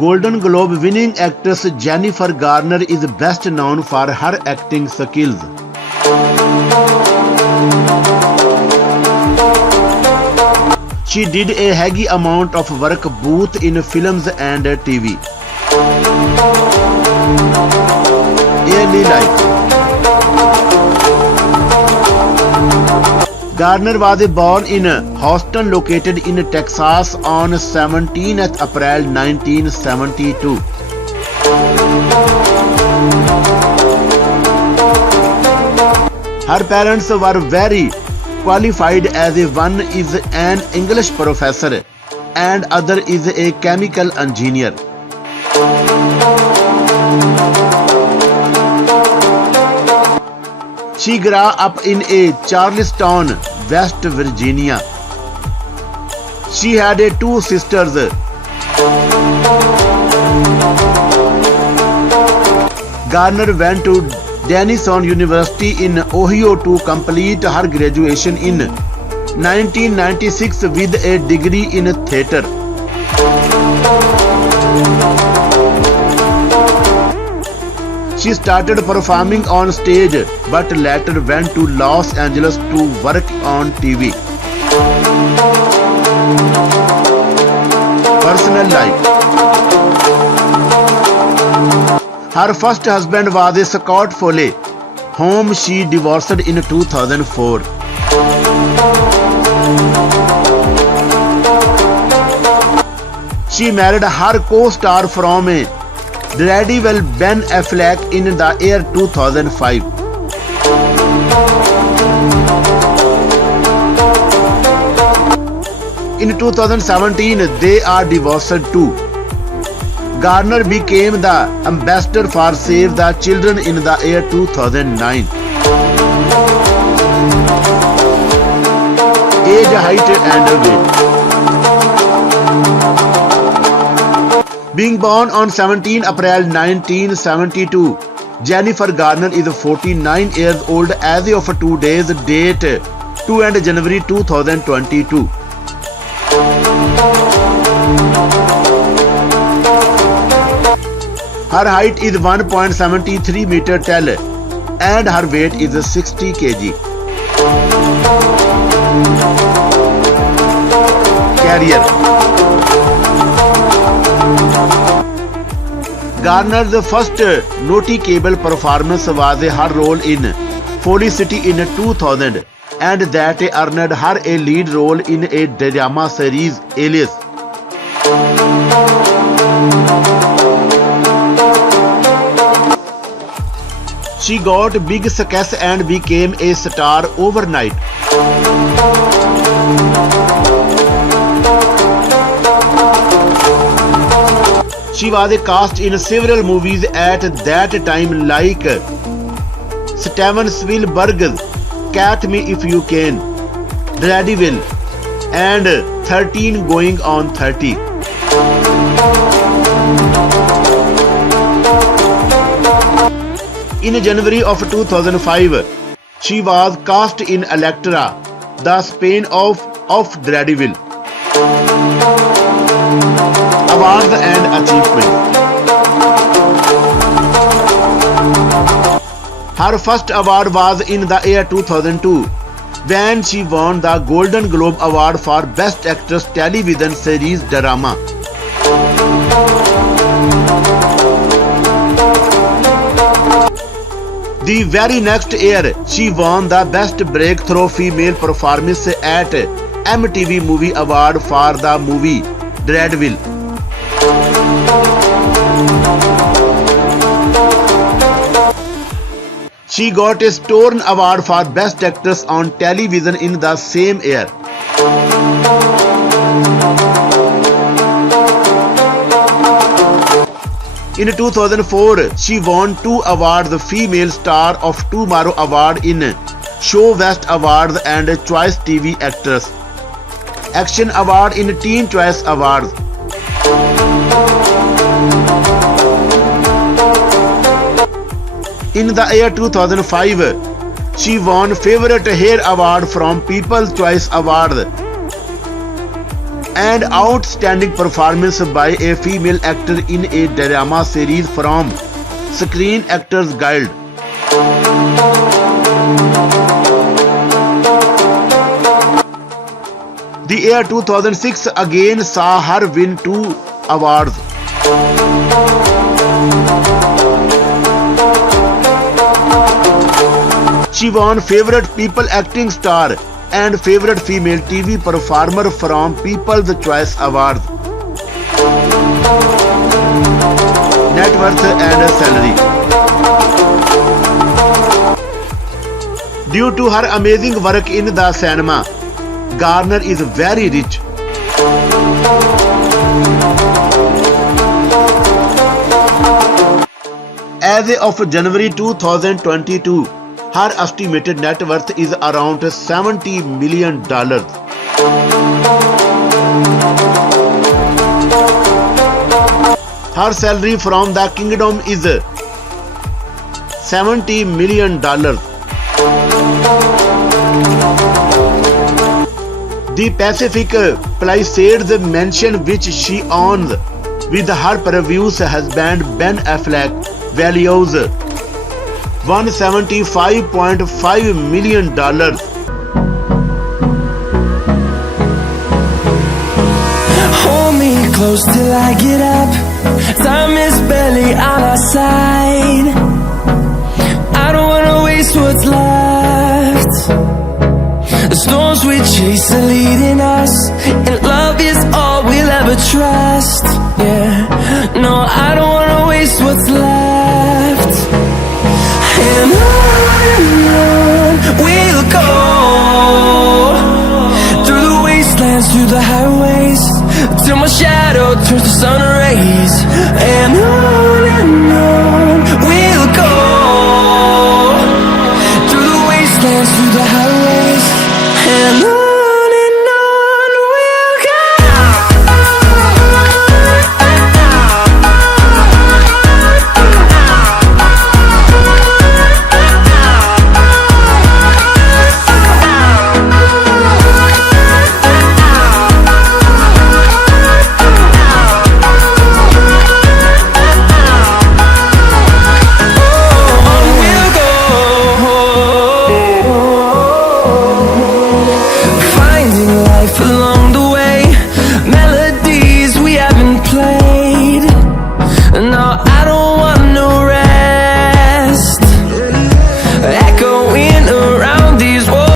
Golden Globe winning actress Jennifer Garner is best known for her acting skills. She did a heavy amount of work both in films and TV. Early life. Garner was born in Houston, located in Texas, on 17th April 1972. Her parents were very qualified, as one is an English professor and other is a chemical engineer. She grew up in Charleston, West Virginia. She had two sisters. Garner went to Denison University in Ohio to complete her graduation in 1996 with a degree in theatre. She started performing on stage but later went to Los Angeles to work on TV. Personal life. Her first husband was Scott Foley, whom she divorced in 2004. She married her co-star from Daredevil Ben Affleck in the year 2005. In 2017, they are divorced too. Garner became the ambassador for Save the Children in the year 2009. Age, height and weight. Being born on 17 April 1972, Jennifer Garner is 49 years old as of today's date, 2 January 2022. Her height is 1.73 meter tall and her weight is 60 kg. Career. Garner's first notable performance was her role in Felicity in 2000, and that earned her a lead role in a drama series, Alias. She got big success and became a star overnight. She was cast in several movies at that time, like Steven Spielberg's Catch Me If You Can, Daredevil, and 13 Going on 30. In January of 2005, she was cast in Elektra, the spin-off of Daredevil. Awards and achievements. Her first award was in the year 2002 when she won the Golden Globe Award for Best Actress Television Series Drama. The very next year, she won the Best Breakthrough Female Performance at MTV Movie Award for the movie Daredevil. She got a Stone Award for Best Actress on Television in the same year. In 2004, she won 2 awards: Female Star of Tomorrow Award in Show West Awards and Choice TV Actress Action Award in Teen Choice Awards. In the year 2005, she won Favorite Hair Award from People's Choice Awards and outstanding performance by a female actor in a drama series from Screen Actors Guild. The year 2006 again saw her win 2 awards. She won Favorite People Acting Star and Favorite Female TV Performer from People's Choice Awards. Net worth and salary. Due to her amazing work in the cinema, Garner is very rich. As of January 2022, her estimated net worth is around $70 million. Her salary from the kingdom is $70 million. The Pacific Palisades mansion which she owns with her previous husband Ben Affleck values $175.5 million. Hold me close till I get up. Time is barely on our side. I don't wanna waste what's left. The storms we chase are leading us, and love is all we'll ever trust. Yeah, no, I don't wanna waste what's left. And on we'll go, through the wastelands, through the highways, till my shadow turns to sun rays. And on we'll go, through the wastelands, through the highways, and on.